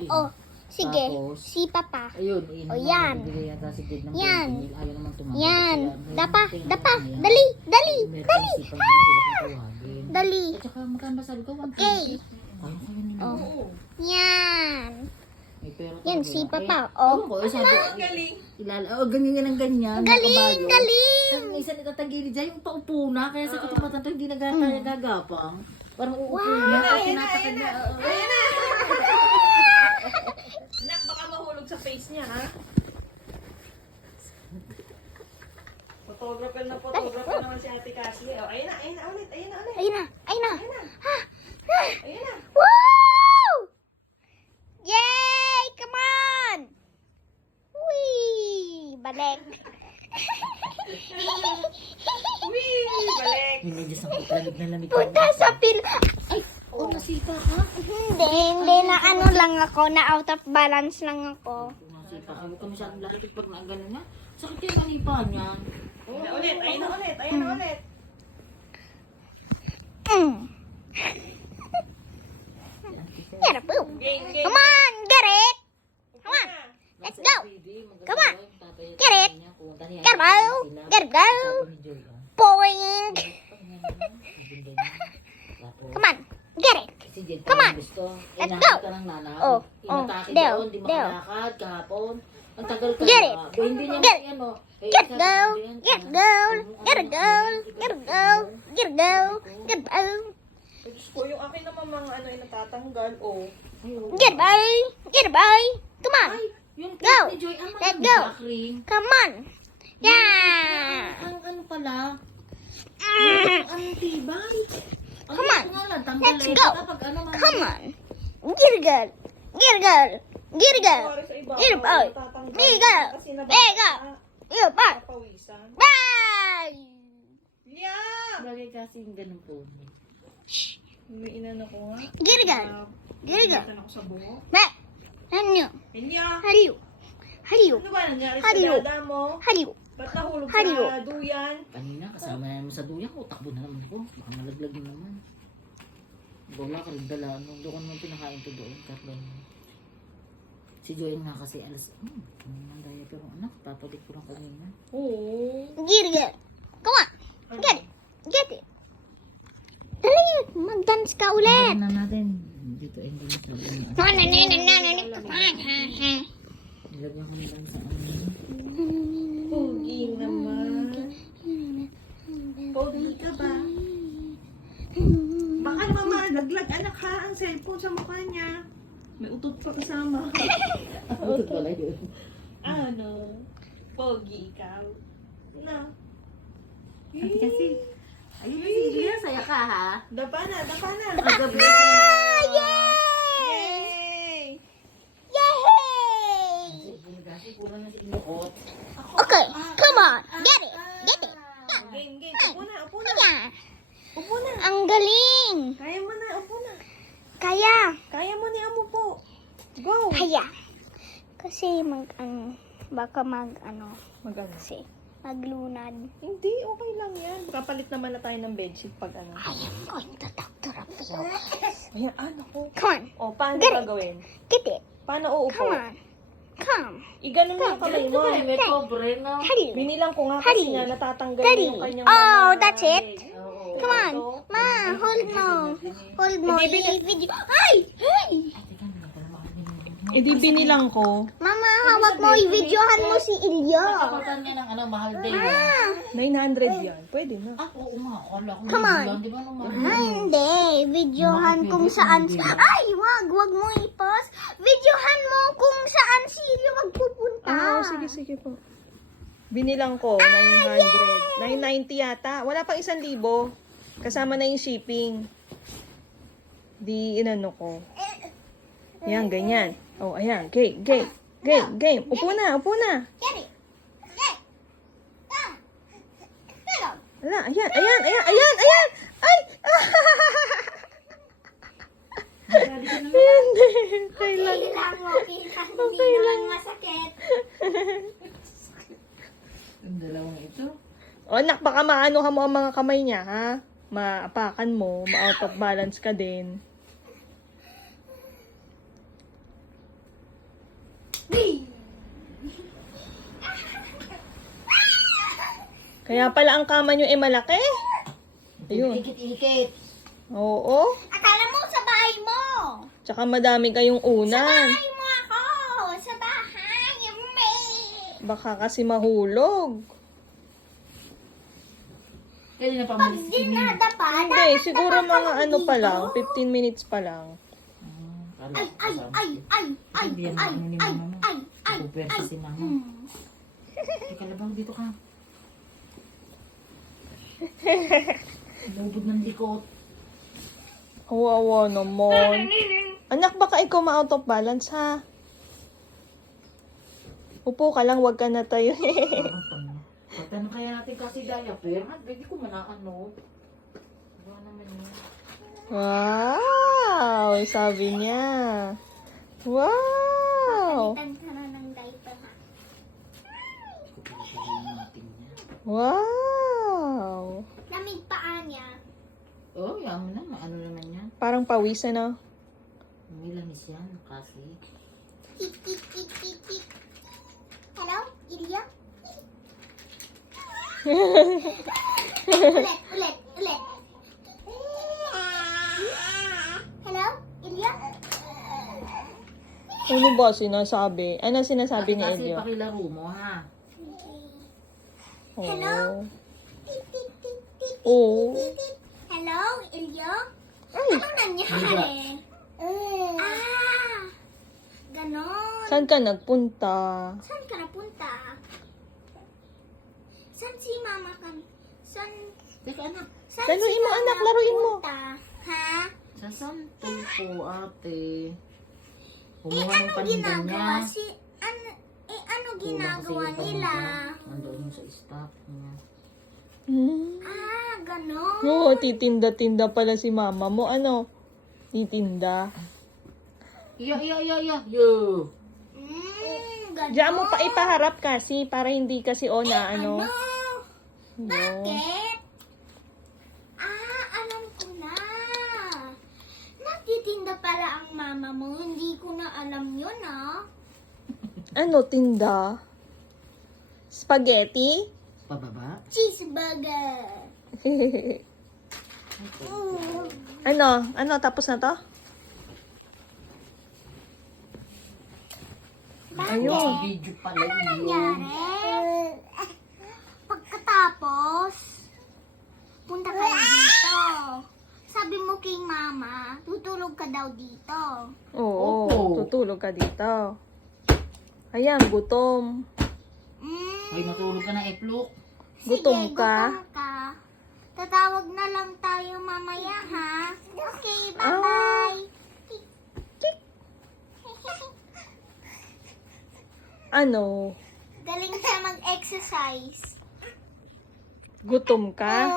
Oh, sige. Tapos, Si Papa. ayun, O, yan. bibigay yata si Jade ng Yan. 20,000. Ayaw naman tumanggap. Yan. Kaya, Dapa, ayun, dapa. yan. Dali, dali, Meron dali. isipan na sila kung tawagin. Dali. At saka magkano ba sabi ko? 120. Okay. Kaya nila. Oh. Yan. May pera Yan, talaga. si Eh, Papa. ewan Oh. ko, sabi ko, Galing. oh, ganyan yan ang ganyan. Galing, nakabayo. galing. Tapos may isa natatagili dyan, yung paupo na, kaya sa katapatan to, hindi nagkakaya gagapang. Parang uupo na, tapos tinatakad niya. Anak, baka mahulog sa face niya, ha? Photographer naman si Ate Cassie. Oh, ayun na ulit. Ayun na, ayun na. Ayun na. Woo! Yay! Come on! Wee! Balik. Wee! Balik. Yung medyo sa lamig na lamig. Punta sa pil... Ay, Oh, nasipa ka? hindi na ano lang ako, na out of balance lang ako. Nasipa ka. Huwag ka masyadong lakit pag naagano na. Sakit yung manipa niya. Ayun na ulit. Get a boom. Game. Come on, get it. Come on, let's go. Come on. Get it. Get go. Get go. Point. Come on, get it. Come on. Let's go. Oh, Deo, Di Deo. makalakad kahapon. Ang tagal ka Get na. it. Boy, hindi niya Get it. ano. Get go. Get go. Get go. Get go. Get go. Get go. Diyos ko, yung akin naman mga ano ay natatanggal. Oh. Get by. Get by. Come on. Ay, yung Go. ni Joy, ang Let's mga go. black ring. Come on. Yeah. Ang ano pala, ang tibay. Ang Come on. nga lang, tanggal Let's eh. go. Kapag ano, Come on. Get girl. Get girl. Get girl. Sorry sa iba. Get boy. Natatanggal. There you go. Kasi There you go. You bye. napawisan. Bye. Yeah! Bagay kasi yung ganun po. May inano ko nga. Get girl. Get girl. Itan ako sa buhok. Bye. Ano? Kanya! Haliw. Haliw. Ano ba nangyari sa Haliw. dada mo? Haliw. Ba't nahulog Haliw. sa duyan? Kanina, kasama naman sa duya ko, takbo na naman ko. Baka malaglag na naman. Wala ka rin dala. Doon ko naman pinakain to doon. Kahit si Joy nga kasi alas, ang daya pero anak, papalit ko lang kanina. Oo. Get girl. Come on. Get it. Get it. Dali. Mag-dance ka ulit. Ano na natin? Dito, hindi na sabi niya. No. Nilagyan ko nilang sa ano. Pogi naman. Pogi ka ba? Baka naman malaglag anak ha ang cellphone sa mukha niya. May utot pa kasama. Ano pala yun? Ano? Pogi ikaw. No. Ate kasi, ayun kasi, Lia, saya ka ha? Dapa na. Ang gabi. Yay! Yay! Yay! Kasi puro na si inuot. Okay, come on. Get it. Get it. Game. Upo na. Yeah. Upo na. Ang galing. Kaya mo na. Upo na. Kaya. Kaya mo ni Amo po. Go. Kaya. Kasi baka Magano? kasi maglunad. Hindi, okay lang yan. Kapalit naman na tayo ng bedsheet pag ano. I am going to Dr. Rapio. Ayan, ano ko. Come on. O, paano Get it. gagawin? Get it. Paano uupo? Come on. Come. Iganon mo yung kamay mo. May cobre na. Hali. Binilang ko nga kasi Hali. nga natatanggal Hali. yung kanyang Oh, mga that's it? leg. Oo. Come on. Ma, hold mo. Hold mo. I-video. Ay! Ay! E di binilang ko. Mama, hawak mo. I-videohan mo si Ilya. Nakakatan niya ng ano, mahal din. Ah, 900 yan. Pwede na. Ah, oo nga. Akala ko Come on. lang. Di ba nung mahal? hindi. Videohan kung saan. Ay, wag mo i-pause. Videohan mo kung saan si Ilya magpupunta. Sige po. Binilang ko, 900. 990 yata. Wala pang 1,000. Kasama na yung shipping. Di inano ko. Yan, ganyan. Oh, ayan. Game. Upo na. Get it. Get. Ah. Get on. Wala, ayan. Ay! Hindi. Kailan? Okay lang. Masakit. Yung dalawang ito. O anak, baka maano ka mo ang mga kamay niya, ha? Maapakan mo, ma-out of balance ka din. Kaya pala ang kama nyo malaki. Ayun. Ikit-ikit. Oo. Akala mo sa bahay mo. Tsaka madami kayong unan. Bahay mo ako. Sa bahay. May. Baka kasi mahulog. Kailan na Pag pamalis si Mimi? dinada pa, Hindi, siguro mga ano pa lang, 15 minutes pa lang. ay, ay, ay, ay, ay, Hindi yan ay, ano ni ay, mama mo. ay, ay, Pupwersa si mama. Hmm. Teka labang, dito ka. Lubod ng likot. Kawawa naman. Anak, baka ikaw ma-out of balance, ha? Upo ka lang, wag ka na tayo. Patanong kaya natin kasi diaper. Hindi ko ano. Wala naman yun. Wow! Sabi niya. Wow! Palitan ka na ng diaper, ha? Kupapagayin natin niya. Wow! Lamig paa niya. Oh, yaman na. Ano naman yan? Parang pawis na. May langis yan kasi. Hip, hip, hip, hip, hip. Hello, Ilya? Ulit, ulit, ulit. Hello, Ilya? Ano ba sinasabi? Ano sinasabi ni Kasi Elio? pakilaro mo ha. Oo. Tip, tip, tip, tip, Oo. tip, tip. Hello, Ilya? Ay, Ano nangyari? Ganon. saan ka nagpunta? Saan ka napunta? Saan si mama kan? Saan? Teka anak. Saan Laruin mo, mama anak, laruin mo. punta? Ha? Sa santol po ate. Eh, Kumuha ng ano paninda ginagawa niya. si... ano Kulang ginagawa kasi yung nila? paninda. Nandoon yung sa stock niya. Ganon. Oo, titinda-tinda pala si mama mo. Ano? Titinda. Iya. Yo. Ganon. Diyan mo pa ipaharap kasi para hindi kasi ona ano. Ano? No. Bakit? Alam ko na. Nagtitinda pala ang mama mo. Hindi ko na alam yun, Ano tinda? Spaghetti? Pababa. Cheeseburger. Ano? Tapos na to? Ayun. Video pala yun. Nangyari? Pagkatapos, punta ka na dito. Sabi mo kay mama, tutulog ka daw dito. Oo, Opo. tutulog ka dito. Ayan, gutom. Ay, matulog ka na iplok. Gutom ka? Gutom ka. Tatawag na lang tayo mamaya, ha? Okay, bye-bye. Ano? Galing siya mag-exercise. Gutom ka?